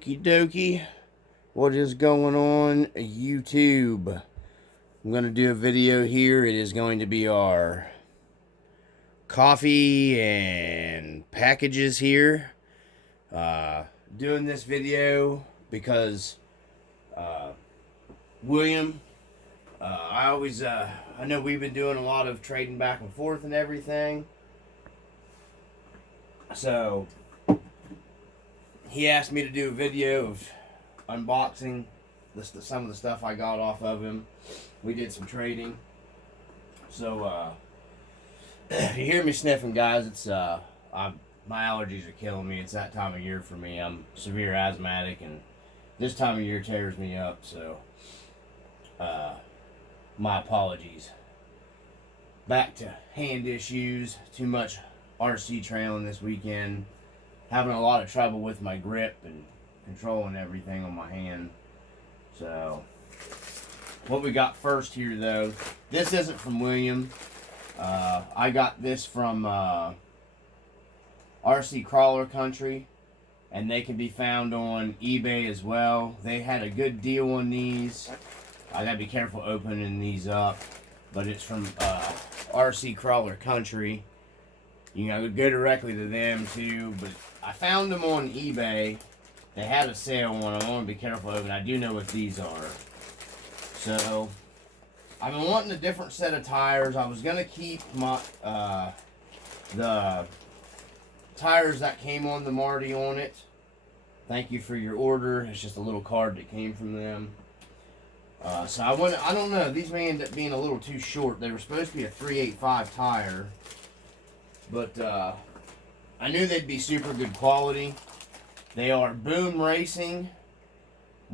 Okie dokie. What is going on, YouTube? I'm going to do a video here. It is going to be our coffee and packages here. Doing this video because William, I know we've been doing a lot of trading back and forth and everything. So he asked me to do a video of unboxing some of the stuff I got off of him. We did some trading. So if you hear me sniffing, guys, it's my allergies are killing me. It's that time of year for me. I'm severe asthmatic, and this time of year tears me up. So my apologies. Back to hand issues. Too much RC trailing this weekend. Having a lot of trouble with my grip and controlling everything on my hand. So, what we got first here, though, this isn't from William. I got this from RC Crawler Country, and they can be found on eBay as well. They had a good deal on these. I gotta be careful opening these up, but it's from RC Crawler Country. You know, go directly to them too, but I found them on eBay. They had a sale on them. I want to be careful of it. I do know what these are. So, I've been wanting a different set of tires. I was going to keep my the tires that came on the Marty on it. Thank you for your order. It's just a little card that came from them. So, I don't know. These may end up being a little too short. They were supposed to be a 385 tire. But I knew they'd be super good quality. They are Boom Racing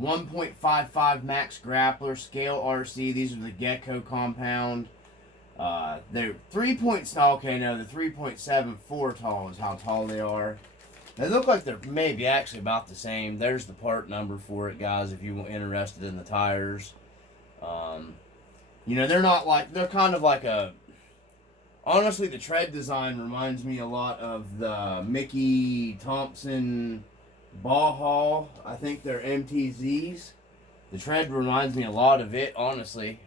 1.55 Max Grappler Scale RC. These are the Gecko compound. They're 3.74 tall is how tall they are. They look like they're maybe actually about the same. There's the part number for it, guys, if you're interested in the tires. You know, they're kind of like a... Honestly, the tread design reminds me a lot of the Mickey Thompson Baja. I think they're MTZs. The tread reminds me a lot of it, honestly.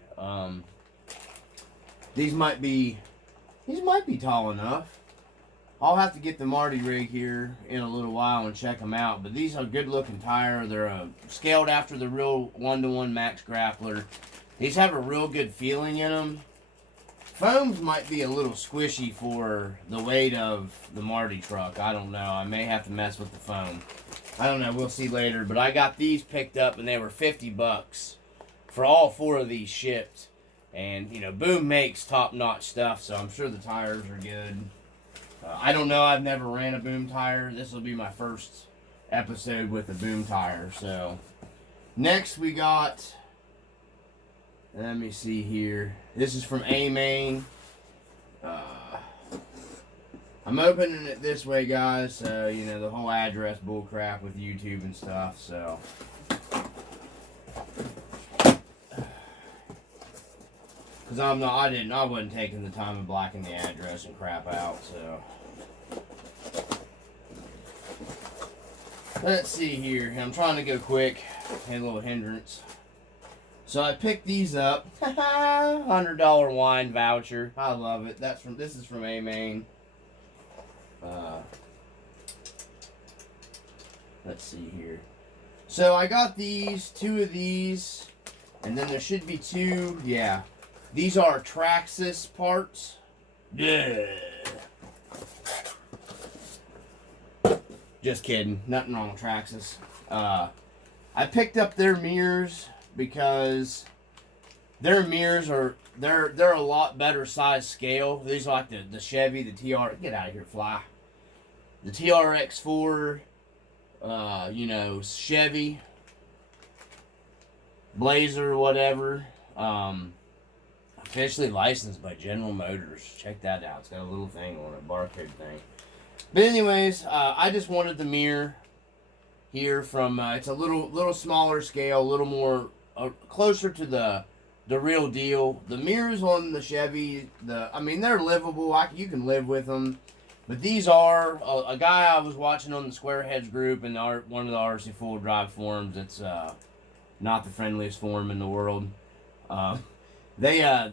These might be tall enough. I'll have to get the Marty rig here in a little while and check them out. But these are good looking tire. They're scaled after the real 1-to-1 Max Grappler. These have a real good feeling in them. Foams might be a little squishy for the weight of the Marty truck. I don't know. I may have to mess with the foam. I don't know. We'll see later. But I got these picked up, and they were $50 for all 4 of these shipped. And, you know, Boom makes top-notch stuff, so I'm sure the tires are good. I don't know. I've never ran a Boom tire. This will be my first episode with a Boom tire. So, next we got... Let me see here. This is from A-Main. I'm opening it this way, guys, so, you know, the whole address bullcrap with YouTube and stuff, so. Because I wasn't taking the time of blacking the address and crap out, so. Let's see here. I'm trying to go quick. Had a little hindrance. So I picked these up. $100 wine voucher. I love it. This is from A-Main. Let's see here. So I got 2 of these, and then there should be 2. Yeah, these are Traxxas parts. Yeah. Just kidding. Nothing wrong with Traxxas. I picked up their mirrors because their mirrors are they're a lot better size scale. These are like the Chevy, the TR. Get out of here, fly. The TRX4, you know, Chevy, Blazer, whatever. Officially licensed by General Motors. Check that out. It's got a little thing on it, barcode thing. But anyways, I just wanted the mirror here from. It's a little smaller scale, a little more. Closer to the real deal. The mirrors on the Chevy, they're livable. You can live with them. But these are a guy I was watching on the Squareheads group and one of the RC full drive forums. It's not the friendliest forum in the world. They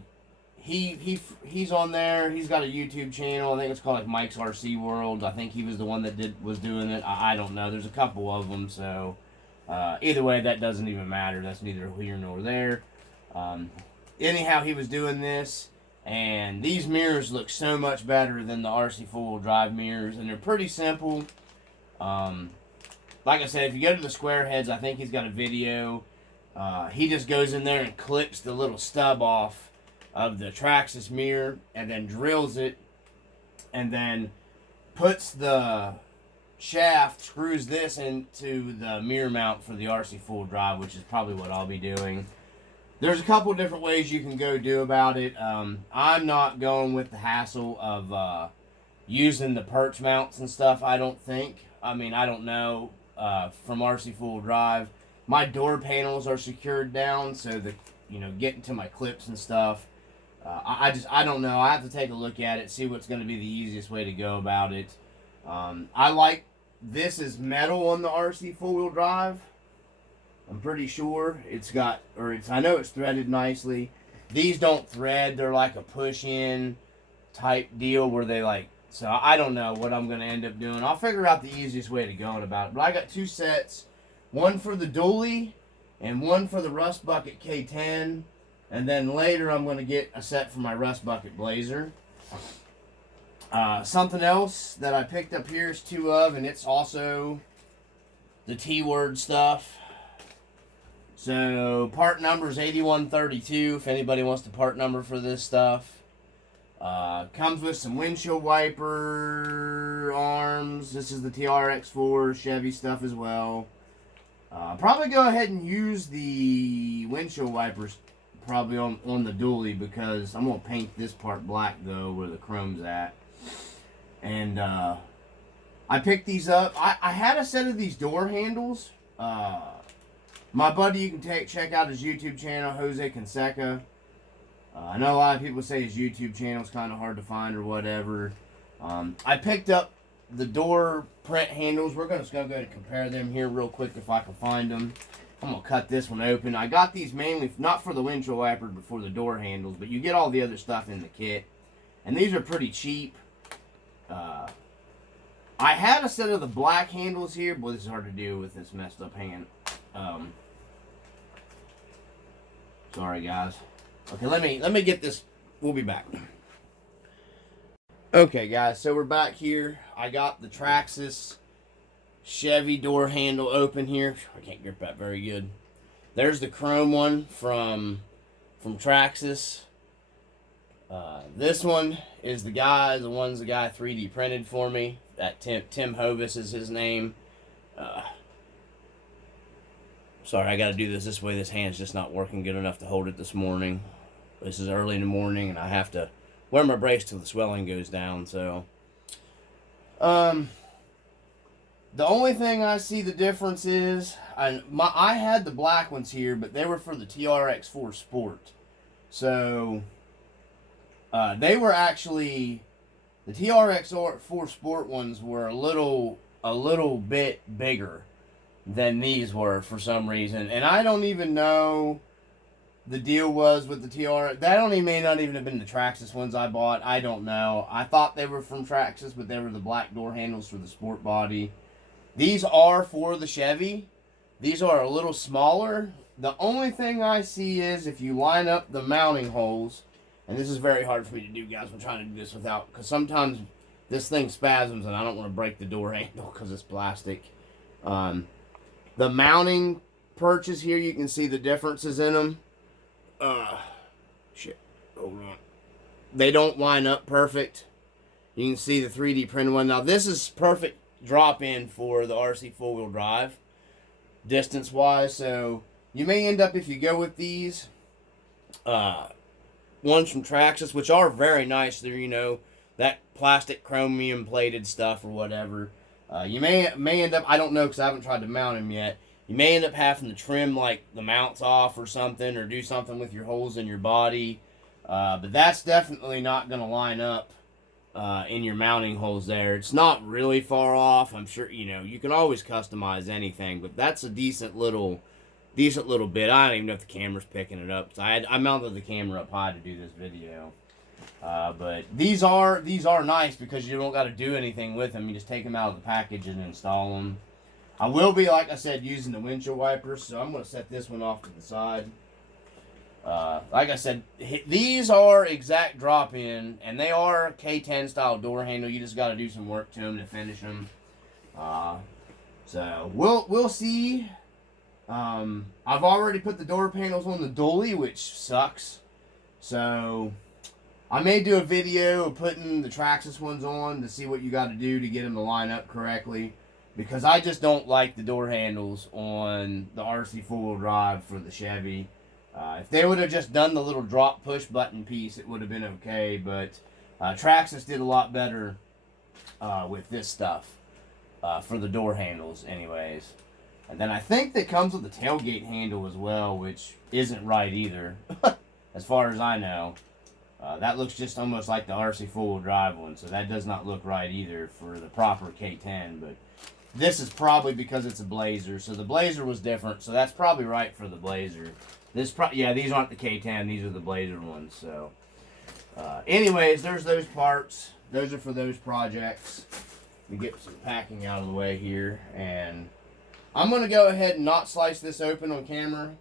he's on there. He's got a YouTube channel. I think it's called like Mike's RC World. I think he was the one that was doing it. I don't know. There's a couple of them. So either way, that doesn't even matter. That's neither here nor there. Anyhow, he was doing this. And these mirrors look so much better than the RC four-wheel drive mirrors. And they're pretty simple. Like I said, if you go to the Squareheads, I think he's got a video. He just goes in there and clips the little stub off of the Traxxas mirror. And then drills it. And then puts the shaft, screws this into the mirror mount for the RC full drive, which is probably what I'll be doing. There's a couple different ways you can go do about it. I'm not going with the hassle of using the perch mounts and stuff, I don't think. I mean, I don't know. From RC Full Drive, my door panels are secured down, so the getting to my clips and stuff. I don't know. I have to take a look at it, see what's going to be the easiest way to go about it. I like this is metal on the RC Full Wheel Drive. I'm pretty sure I know it's threaded nicely. These don't thread. They're like a push-in type deal where they so I don't know what I'm going to end up doing. I'll figure out the easiest way to go about it. But I got two sets. One for the dually and one for the Rust Bucket K10. And then later I'm going to get a set for my Rust Bucket Blazer. Something else that I picked up here is two of, and it's also the T-word stuff. So, part number is 8132, if anybody wants the part number for this stuff. Comes with some windshield wiper arms. This is the TRX4 Chevy stuff as well. Probably go ahead and use the windshield wipers probably on the dually, because I'm going to paint this part black, though, where the chrome's at. And I picked these up. I had a set of these door handles. My buddy, you can check out his YouTube channel, Jose Canseca. I know a lot of people say his YouTube channel is kind of hard to find or whatever. I picked up the door print handles. We're just going to go and compare them here real quick if I can find them. I'm going to cut this one open. I got these mainly, not for the windshield wipers, but for the door handles. But you get all the other stuff in the kit. And these are pretty cheap. I had a set of the black handles here. Boy, this is hard to do with this messed up hand. Sorry, guys. Okay, let me get this. We'll be back. Okay, guys, so we're back here. I got the Traxxas Chevy door handle open here. I can't grip that very good. There's the chrome one from Traxxas. This one is the guy 3D printed for me. That Tim Hovis is his name. Sorry, I got to do this way. This hand's just not working good enough to hold it this morning. This is early in the morning, and I have to wear my brace till the swelling goes down. So, the only thing I see the difference is, I had the black ones here, but they were for the TRX4 Sport. So, they were actually, the TRX4 Sport ones were a little bit bigger than these were for some reason. And I don't even know the deal was with the TRX. That may not even have been the Traxxas ones I bought. I don't know. I thought they were from Traxxas, but they were the black door handles for the sport body. These are for the Chevy. These are a little smaller. The only thing I see is if you line up the mounting holes, and this is very hard for me to do, guys. I'm trying to do this without, because sometimes this thing spasms and I don't want to break the door handle because it's plastic. The mounting perches here, you can see the differences in them. Shit. Hold on. They don't line up perfect. You can see the 3D printed one. Now, this is perfect drop-in for the RC four-wheel drive, distance-wise. So, you may end up, if you go with these, ones from Traxxas, which are very nice. They're, that plastic chromium-plated stuff or whatever. You may end up, I don't know because I haven't tried to mount them yet, you may end up having to trim the mounts off or something, or do something with your holes in your body. But that's definitely not going to line up in your mounting holes there. It's not really far off. I'm sure, you know, you can always customize anything, but that's a decent little bit. I don't even know if the camera's picking it up. So I mounted the camera up high to do this video. But these are nice because you don't got to do anything with them. You just take them out of the package and install them. I will be, like I said, using the windshield wipers, so I'm going to set this one off to the side. Like I said, these are exact drop-in, and they are K10 style door handle. You just got to do some work to them to finish them. So we'll see. I've already put the door panels on the dually, which sucks. So I may do a video of putting the Traxxas ones on to see what you got to do to get them to line up correctly. Because I just don't like the door handles on the RC four-wheel drive for the Chevy. If they would have just done the little drop push button piece, it would have been okay. But Traxxas did a lot better with this stuff for the door handles anyways. And then I think that comes with the tailgate handle as well, which isn't right either, as far as I know. That looks just almost like the RC four-wheel drive one, so that does not look right either for the proper K10. But this is probably because it's a Blazer, so the Blazer was different, so that's probably right for the Blazer. Yeah, these aren't the K10, these are the Blazer ones. So, anyways, there's those parts. Those are for those projects. We get some packing out of the way here, and I'm gonna go ahead and not slice this open on camera,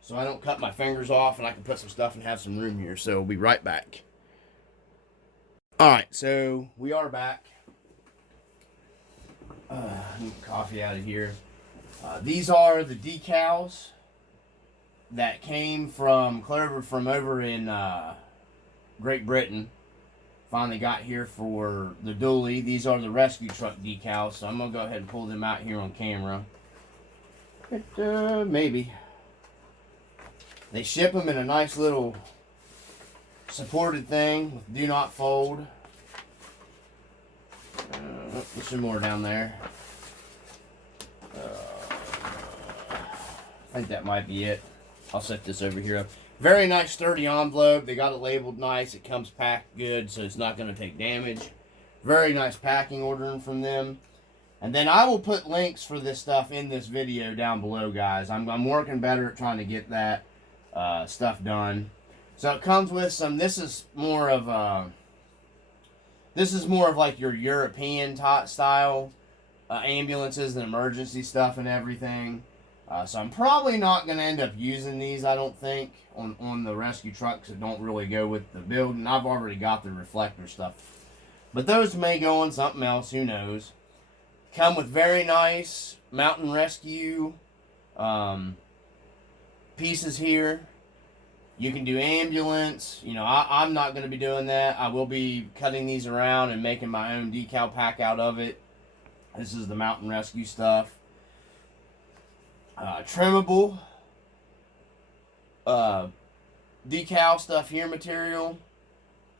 so I don't cut my fingers off, and I can put some stuff and have some room here. So we'll be right back. All right, so we are back. Coffee out of here. These are the decals that came from Clover from over in Great Britain. Finally got here for the dually. These are the rescue truck decals, so I'm gonna go ahead and pull them out here on camera. Maybe they ship them in a nice little supported thing with do not fold. There's some more down there. I think that might be it. I'll set this over here. Very nice sturdy envelope. They got it labeled nice. It comes packed good, so it's not going to take damage. Very nice packing ordering from them. And then I will put links for this stuff in this video down below, guys. I'm working better at trying to get that stuff done. So it comes with some. This is more of like your European style ambulances and emergency stuff and everything. So I'm probably not going to end up using these, I don't think, on the rescue trucks that don't really go with the build. And I've already got the reflector stuff. But those may go on something else, who knows. Come with very nice mountain rescue pieces here. You can do ambulance. You know, I'm not going to be doing that. I will be cutting these around and making my own decal pack out of it. This is the mountain rescue stuff. Trimmable decal stuff here material.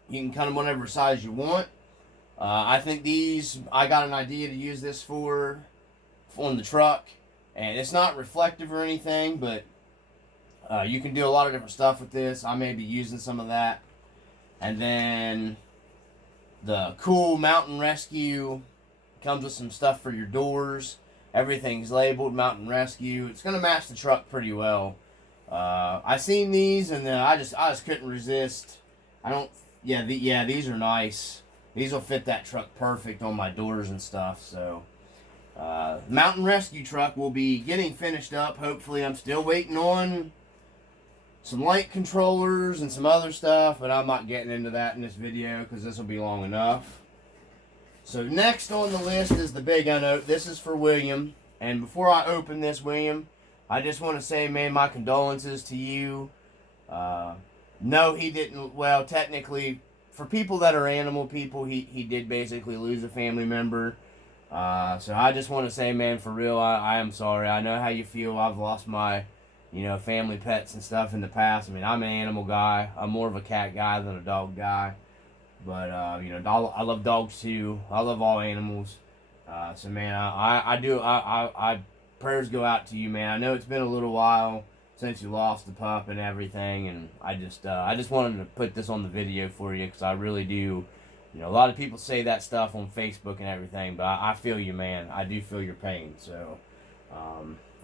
You can cut them whatever size you want. I think these, I got an idea to use this for on the truck. And it's not reflective or anything, but you can do a lot of different stuff with this. I may be using some of that. And then the cool mountain rescue comes with some stuff for your doors. Everything's labeled Mountain Rescue. It's going to match the truck pretty well. I seen these and then I just couldn't resist. These are nice. These will fit that truck perfect on my doors and stuff. So, Mountain Rescue truck will be getting finished up. Hopefully, I'm still waiting on some light controllers and some other stuff, but I'm not getting into that in this video because this will be long enough. So next on the list is the big unopened. This is for William. And before I open this, William, I just want to say, man, my condolences to you. No, he didn't. Well, technically, for people that are animal people, he did basically lose a family member. So I just want to say, man, for real, I am sorry. I know how you feel. I've lost my, family pets and stuff in the past. I mean, I'm an animal guy. I'm more of a cat guy than a dog guy. But, I love dogs too. I love all animals. So, man, I prayers go out to you, man. I know it's been a little while since you lost the pup and everything. And I just wanted to put this on the video for you because I really do You know, a lot of people say that stuff on Facebook and everything, but I feel you, man. I do feel your pain. So,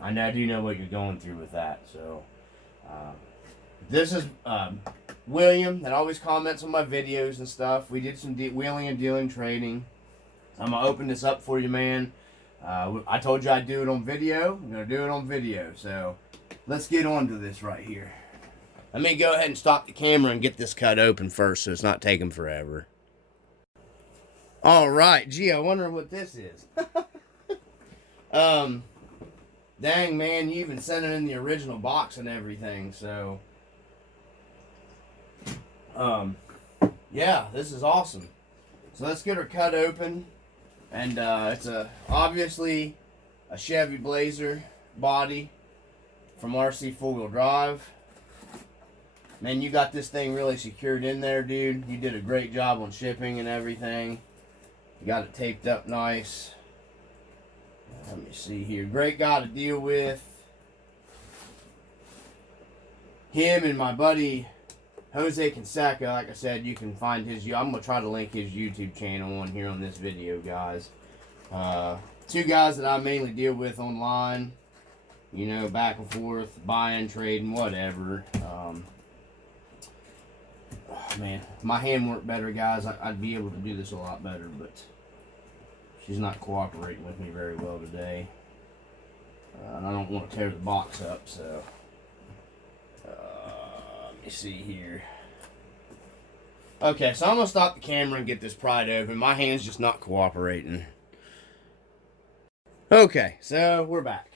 I do know what you're going through with that. So, this is William that always comments on my videos and stuff. We did some wheeling and dealing trading. I'm going to open this up for you, man. I told you I'd do it on video. I'm going to do it on video. So, let's get on to this right here. Let me go ahead and stop the camera and get this cut open first so it's not taking forever. All right. Gee, I wonder what this is. Dang, man, you even sent it in the original box and everything, so... yeah, this is awesome. So let's get her cut open. And, it's obviously a Chevy Blazer body from RC 4-wheel drive. Man, you got this thing really secured in there, dude. You did a great job on shipping and everything. You got it taped up nice. Let me see here. Great guy to deal with. Him and my buddy Jose Canseca, like I said, you can find his... I'm going to try to link his YouTube channel on here on this video, guys. Two guys that I mainly deal with online. You know, back and forth, buying, trading, whatever. Oh, man, if my hand worked better, guys, I'd be able to do this a lot better, but... she's not cooperating with me very well today. And I don't want to tear the box up, so... let me see here. Okay, so I'm going to stop the camera and get this pried open. My hand's just not cooperating. Okay, so we're back.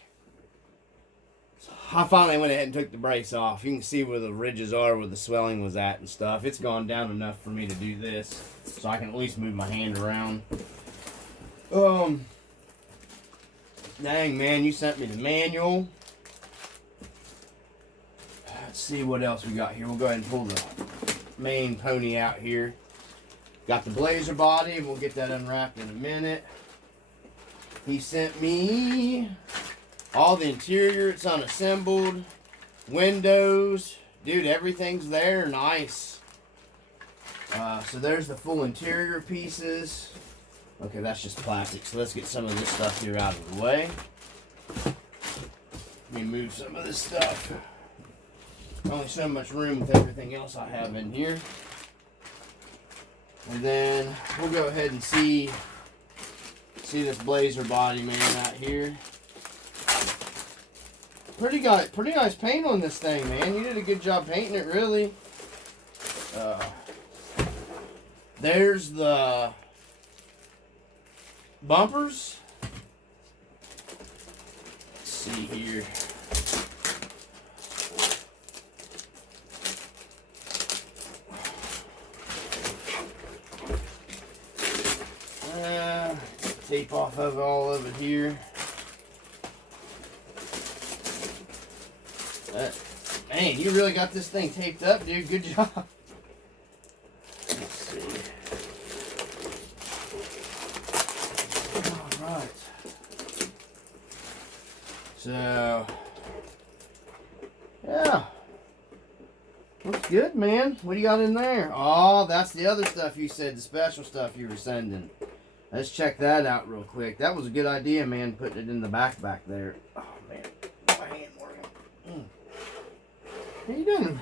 I finally went ahead and took the brace off. You can see where the ridges are, where the swelling was at and stuff. It's gone down enough for me to do this, so I can at least move my hand around. Dang, man, you sent me the manual. Let's see what else we got here. We'll go ahead and pull the main pony out here. Got the Blazer body, and we'll get that unwrapped in a minute. He sent me all the interior. It's unassembled. Windows. Dude, everything's there. Nice. So there's the full interior pieces. Okay, that's just plastic. So let's get some of this stuff here out of the way. Let me move some of this stuff. Only so much room with everything else I have in here. And then we'll go ahead and see this Blazer body, man, out here. Pretty nice paint on this thing, man. You did a good job painting it, really. There's the bumpers. Let's see here. Tape off of all of it here. Man, you really got this thing taped up, dude. Good job. Let's see. Alright. So, yeah. Looks good, man. What do you got in there? Oh, that's the other stuff you said, the special stuff you were sending. Let's check that out real quick. That was a good idea, man, putting it in the back there. Oh, man. My hand working. How you doing?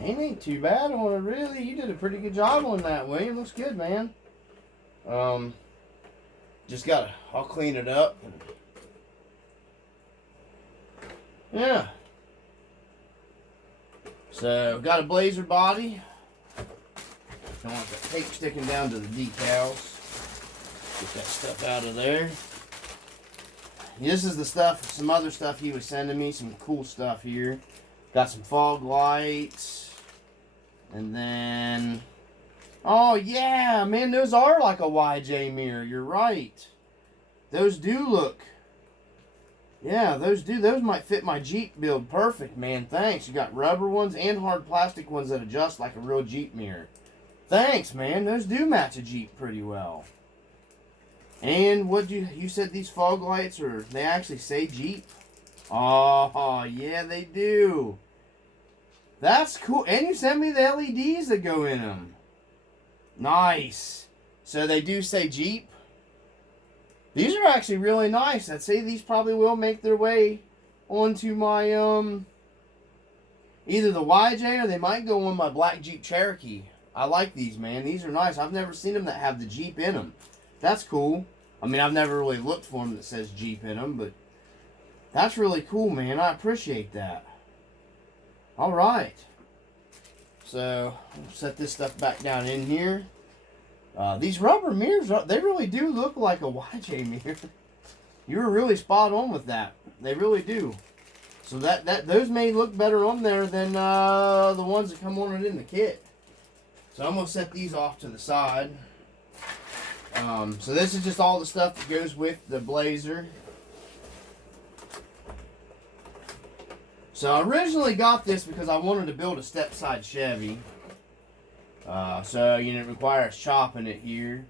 Ain't too bad on it, really. You did a pretty good job on that, William. Looks good, man. Just I'll clean it up. Yeah. So, got a Blazer body. Don't want the tape sticking down to the decals. Get that stuff out of there. This is the stuff, some other stuff he was sending me. Some cool stuff here. Got some fog lights. And then... oh, yeah, man, those are like a YJ mirror. You're right. Those do look... yeah, those might fit my Jeep build perfect, man. Thanks. You got rubber ones and hard plastic ones that adjust like a real Jeep mirror. Thanks, man. Those do match a Jeep pretty well. And what you said these fog lights they actually say Jeep? Oh, yeah, they do. That's cool. And you sent me the LEDs that go in them. Nice. So they do say Jeep. These are actually really nice. I'd say these probably will make their way onto my, either the YJ or they might go on my black Jeep Cherokee. I like these, man. These are nice. I've never seen them that have the Jeep in them. That's cool. I mean, I've never really looked for them that says Jeep in them, but that's really cool, man. I appreciate that. All right. So, I'll set this stuff back down in here. These rubber mirrors, they really do look like a YJ mirror. You were really spot on with that. They really do. So those may look better on there than the ones that come on it in the kit. So I'm going to set these off to the side. So this is just all the stuff that goes with the Blazer. So I originally got this because I wanted to build a step-side Chevy. So, you know, it requires chopping it here.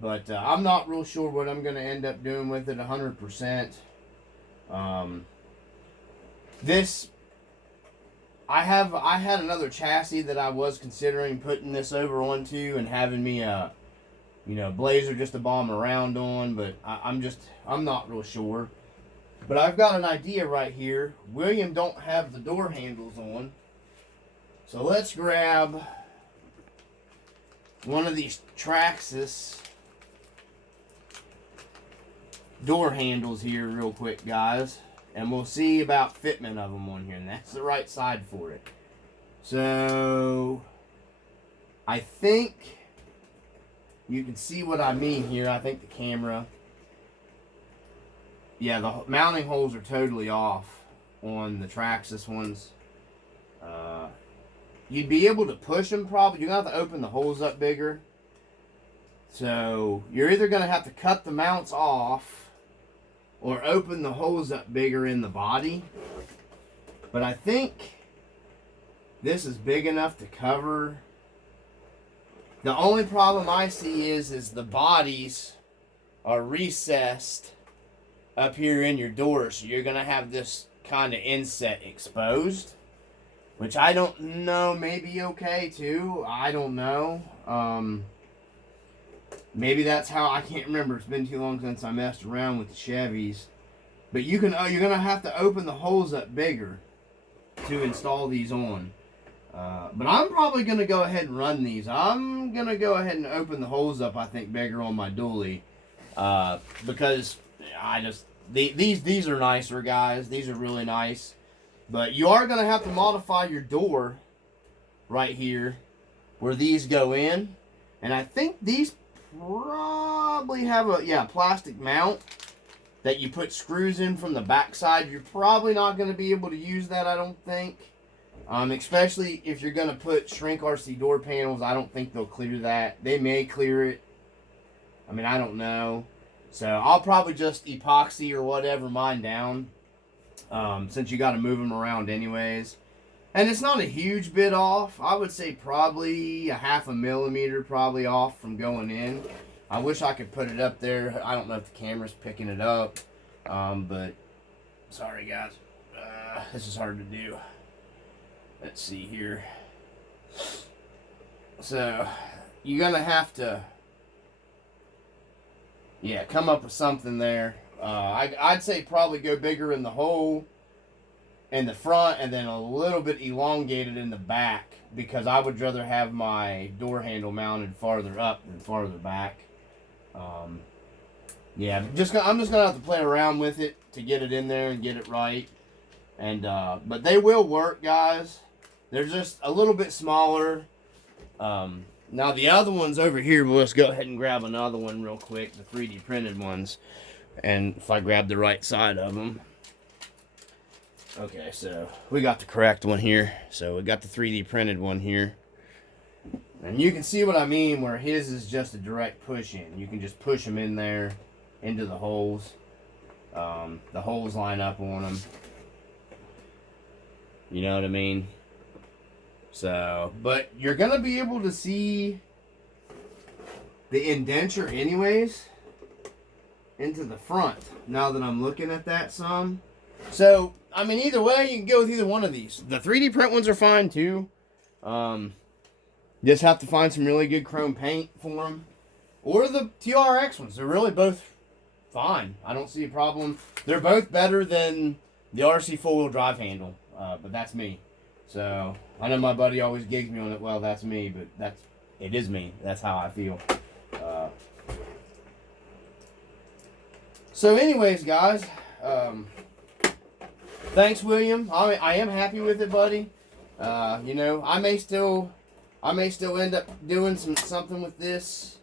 But I'm not real sure what I'm going to end up doing with it 100%. I had another chassis that I was considering putting this over onto and having me a, you know, Blazer just to bomb around on, but I'm not real sure. But I've got an idea right here. William don't have the door handles on. So let's grab one of these Traxxas door handles here real quick, guys. And we'll see about fitment of them on here. And that's the right side for it. So, I think you can see what I mean here. I think the camera. Yeah, the mounting holes are totally off on the Traxxas ones. You'd be able to push them probably. You're going to have to open the holes up bigger. So, you're either going to have to cut the mounts off or open the holes up bigger in the body. But I think this is big enough to cover. The only problem I see is the bodies are recessed up here in your door. So you're going to have this kind of inset exposed. Which I don't know, maybe okay too. I don't know. Maybe that's how, I can't remember. It's been too long since I messed around with the Chevys. But you're gonna have to open the holes up bigger to install these on. But I'm probably gonna go ahead and run these. I'm gonna go ahead and open the holes up, I think, bigger on my dually. Because these are nicer, guys. These are really nice. But you are going to have to modify your door right here where these go in. And I think these probably have a plastic mount that you put screws in from the back side. You're probably not going to be able to use that, I don't think. Especially if you're going to put shrink RC door panels. I don't think they'll clear that. They may clear it. I mean, I don't know. So I'll probably just epoxy or whatever mine down. Since you got to move them around anyways. And it's not a huge bit off. I would say probably a 0.5 millimeter probably off from going in. I wish I could put it up there. I don't know if the camera's picking it up. But sorry guys. This is hard to do. Let's see here. So you're going to have to come up with something there. I'd say probably go bigger in the hole in the front and then a little bit elongated in the back because I would rather have my door handle mounted farther up than farther back. I'm just gonna have to play around with it to get it in there and get it right. And but they will work, guys. They're just a little bit smaller. Now the other ones over here, let's go ahead and grab another one real quick, the 3D printed ones. And if I grab the right side of them. Okay, so we got the correct one here. So we got the 3D printed one here. And you can see what I mean where his is just a direct push in. You can just push them in there into the holes. The holes line up on them. You know what I mean? So, but you're going to be able to see the indenture anyways into the front now that I'm looking at that some. So I mean, either way, you can go with either one of these. The 3D print ones are fine too. Just have to find some really good chrome paint for them. Or the TRX ones. They're really both fine. I don't see a problem. They're both better than the RC four-wheel drive handle. But that's me. So, I know my buddy always gigs me on it. Well, that's me, but it is me. That's how I feel. So anyways, guys, thanks, William. I am happy with it, buddy. You know, I may still end up doing something with this.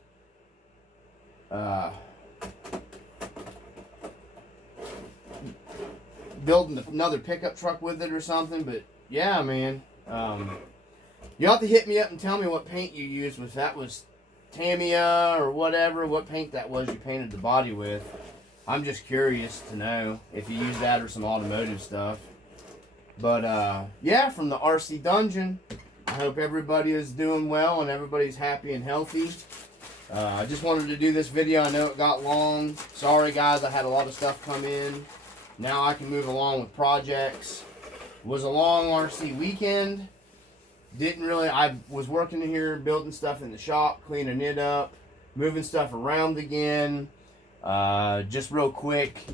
Building another pickup truck with it or something, but yeah, man. You have to hit me up and tell me what paint you used. If that was Tamiya or whatever, what paint that was you painted the body with. I'm just curious to know if you used that or some automotive stuff. But yeah, from the RC Dungeon, I hope everybody is doing well and everybody's happy and healthy. I just wanted to do this video. I know it got long. Sorry guys, I had a lot of stuff come in. Now I can move along with projects. It was a long RC weekend. I was working in here, building stuff in the shop, cleaning it up, moving stuff around again. Just real quick,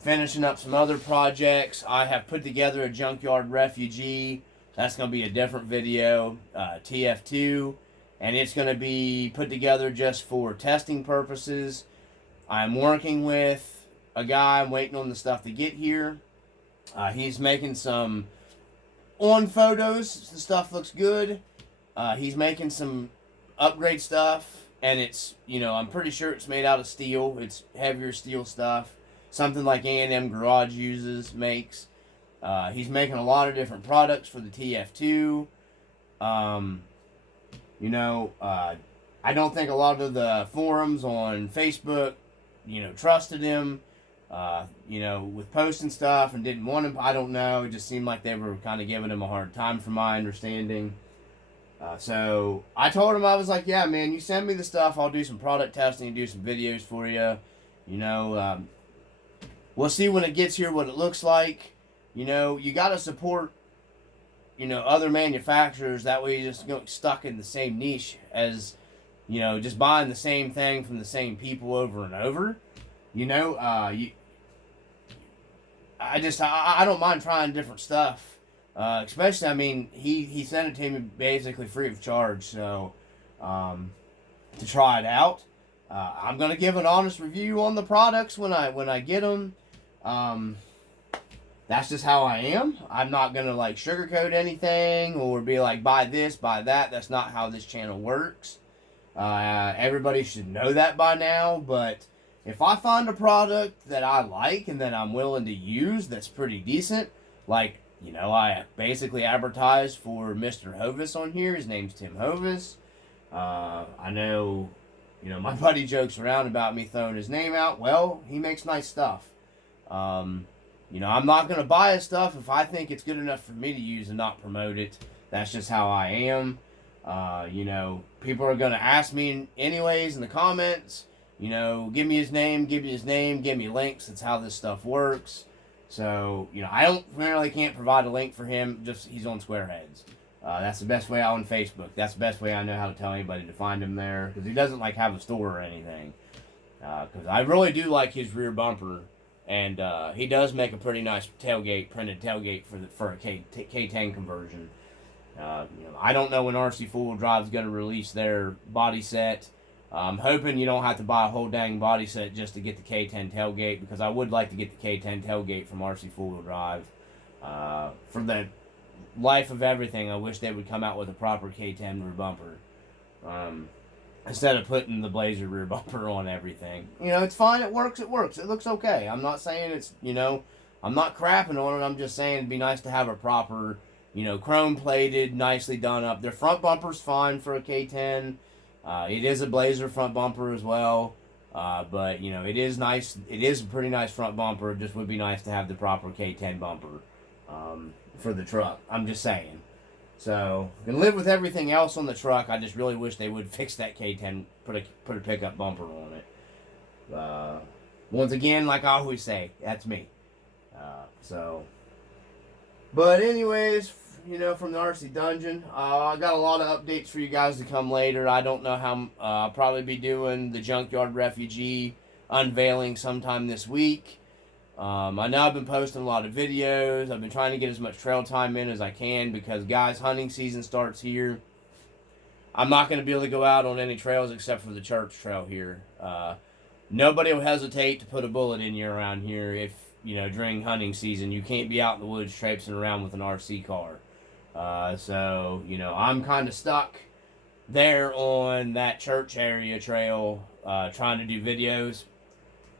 finishing up some other projects. I have put together a junkyard refugee. That's going to be a different video, TF2, and it's going to be put together just for testing purposes. I'm working with a guy. I'm waiting on the stuff to get here. He's making some on photos. The stuff looks good. He's making some upgrade stuff. And it's, you know, I'm pretty sure it's made out of steel. It's heavier steel stuff. Something like A&M Garage makes. He's making a lot of different products for the TF2. You know, I don't think a lot of the forums on Facebook, you know, trusted him. You know, with posting stuff and didn't want him. I don't know. It just seemed like they were kind of giving him a hard time from my understanding. So I told him, I was like, yeah, man, you send me the stuff. I'll do some product testing and do some videos for you. You know, we'll see when it gets here what it looks like. You know, you got to support, you know, other manufacturers. That way you just don't get stuck in the same niche as, you know, just buying the same thing from the same people over and over. You know, I don't mind trying different stuff. Especially, I mean, he sent it to me basically free of charge, so, to try it out. I'm going to give an honest review on the products when I get them. That's just how I am. I'm not going to, like, sugarcoat anything or be like, buy this, buy that. That's not how this channel works. Everybody should know that by now, but if I find a product that I like and that I'm willing to use that's pretty decent, like, you know, I basically advertise for Mr. Hovis on here. His name's Tim Hovis. I know, you know, my buddy jokes around about me throwing his name out. Well, he makes nice stuff. You know, I'm not going to buy his stuff if I think it's good enough for me to use and not promote it. That's just how I am. You know, people are going to ask me anyways in the comments, you know, give me his name, give me links. That's how this stuff works. So, you know, I can't provide a link for him, just he's on Squareheads. That's the best way out on Facebook. That's the best way I know how to tell anybody to find him there, because he doesn't, like, have a store or anything. Because I really do like his rear bumper, and he does make a pretty nice printed tailgate for a K10 conversion. You know, I don't know when RC Four-Wheel Drive is going to release their body set. I'm hoping you don't have to buy a whole dang body set just to get the K10 tailgate, because I would like to get the K10 tailgate from RC Four-Wheel Drive. For the life of everything, I wish they would come out with a proper K10 rear bumper. Instead of putting the Blazer rear bumper on everything. You know, it's fine, it works, it looks okay. I'm not saying it's, you know, I'm not crapping on it, I'm just saying it'd be nice to have a proper, you know, chrome plated, nicely done up. Their front bumper's fine for a K10. It is a Blazer front bumper as well, but, you know, it is nice. It is a pretty nice front bumper. It just would be nice to have the proper K10 bumper for the truck. I'm just saying. So, can live with everything else on the truck. I just really wish they would fix that K10, put a pickup bumper on it. Once again, like I always say, that's me. But anyways, you know, from the RC Dungeon, I got a lot of updates for you guys to come later. I don't know how. I'll probably be doing the Junkyard Refugee unveiling sometime this week. I know I've been posting a lot of videos. I've been trying to get as much trail time in as I can because, guys, hunting season starts here. I'm not going to be able to go out on any trails except for the church trail here. Nobody will hesitate to put a bullet in you around here if, you know, during hunting season. You can't be out in the woods traipsing around with an RC car. So, you know, I'm kind of stuck there on that church area trail trying to do videos.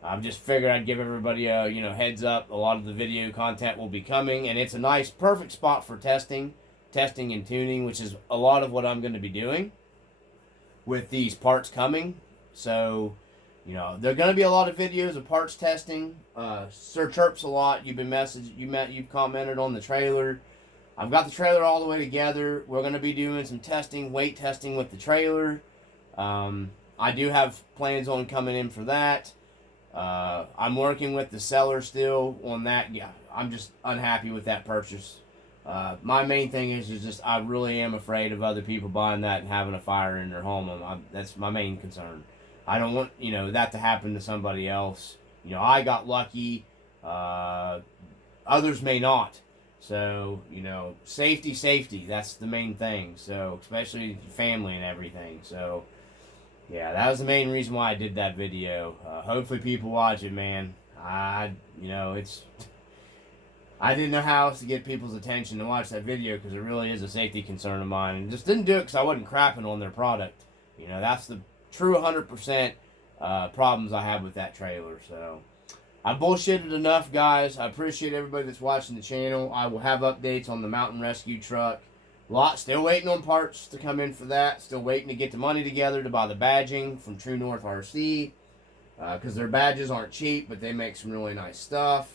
I've just figured I'd give everybody a, you know, heads up. A lot of the video content will be coming, and it's a nice, perfect spot for testing and tuning, which is a lot of what I'm going to be doing with these parts coming. So, you know, there are going to be a lot of videos of parts testing. Sir Chirps a lot. You've been you've commented on the trailer. I've got the trailer all the way together. We're going to be doing some testing, weight testing with the trailer. I do have plans on coming in for that. I'm working with the seller still on that. Yeah, I'm just unhappy with that purchase. My main thing is just I really am afraid of other people buying that and having a fire in their home. That's my main concern. I don't want, you know, that to happen to somebody else. You know, I got lucky. Others may not. So, you know, safety. That's the main thing. So, especially family and everything. So, yeah, that was the main reason why I did that video. Hopefully people watch it, man. You know, I didn't know how else to get people's attention to watch that video because it really is a safety concern of mine. And just didn't do it because I wasn't crapping on their product. You know, that's the true 100% problems I have with that trailer. So, I bullshitted enough, guys. I appreciate everybody that's watching the channel. I will have updates on the mountain rescue truck. Still waiting on parts to come in for that. Still waiting to get the money together to buy the badging from True North RC. Because their badges aren't cheap, but they make some really nice stuff.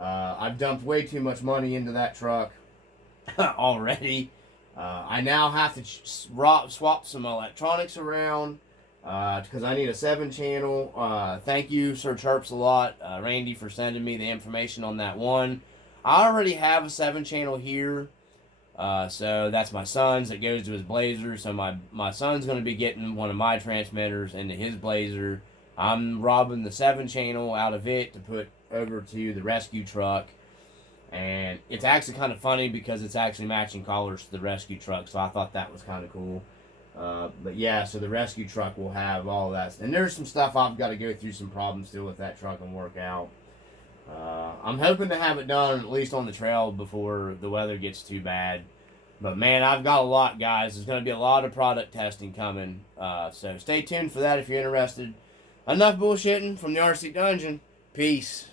I've dumped way too much money into that truck already. I now have to swap some electronics around. Because I need a 7-channel. Thank you, Sir Chirps, a lot. Randy, for sending me the information on that one. I already have a 7-channel here. So that's my son's that goes to his Blazer. So my son's going to be getting one of my transmitters into his Blazer. I'm robbing the 7-channel out of it to put over to the rescue truck. And it's actually kind of funny because it's actually matching colors to the rescue truck. So I thought that was kind of cool. But yeah, so the rescue truck will have all of that. And there's some stuff I've got to go through, some problems still with that truck and work out. I'm hoping to have it done at least on the trail before the weather gets too bad. But man, I've got a lot, guys. There's going to be a lot of product testing coming. So stay tuned for that if you're interested. Enough bullshitting from the RC Dungeon. Peace.